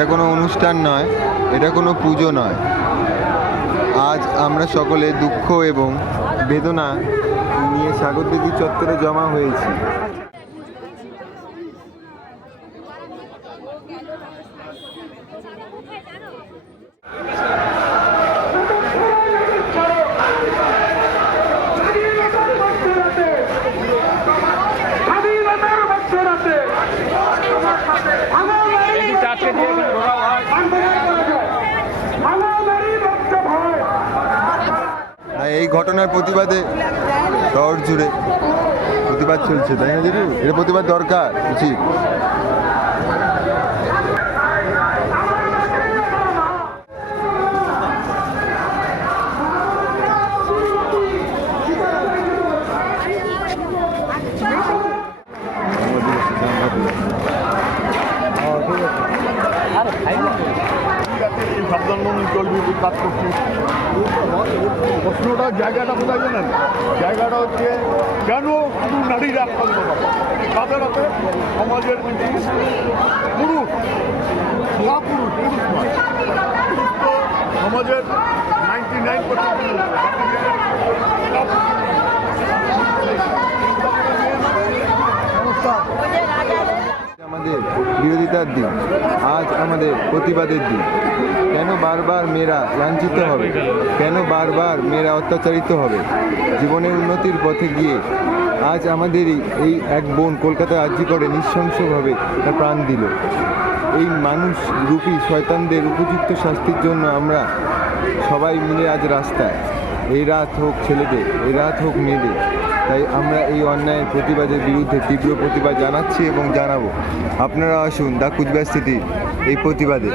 এটা কোনো অনুষ্ঠান নয়, এটা কোনো পুজো নয়। আজ আমরা সকলে দুঃখ এবং বেদনা নিয়ে সাগরদিঘি চত্বরে জমা হয়েছি। এই ঘটনার প্রতিবাদে শহর জুড়ে প্রতিবাদ চলছে, তাই না দিদি? এটা প্রতিবাদ দরকার, উচিত। প্রশ্নটা জায়গাটা কোথায় জানেন? জায়গাটা হচ্ছে কেন শুধু নারীরা আক্রান্ত হবে? তাদের হাতে সমাজের পুরুষ পুরুষ নয়, তো সমাজের 99% আমাদের বিরোধিতার দিন, আজ আমাদের প্রতিবাদের দিন। কেন বারবার মেয়েরা লাঞ্ছিত হবে? কেন বারবার মেয়েরা অত্যাচারিত হবে? জীবনের উন্নতির পথে গিয়ে আজ আমাদেরই এই এক বোন কলকাতায় আর্জি করে নৃশংসভাবে তার প্রাণ দিল। এই মানুষ রূপী শয়তানদের উপযুক্ত শাস্তির জন্য আমরা সবাই মিলে আজ রাস্তায়। এই রাত হোক ছেলেদের, এই রাত হোক মেয়েদের। তাই আমরা এই অন্যায়ের প্রতিবাদের বিরুদ্ধে তীব্র প্রতিবাদ জানাচ্ছি এবং জানাবো। আপনারা আসুন দ্য কুচবিহার সিটির এই প্রতিবাদে।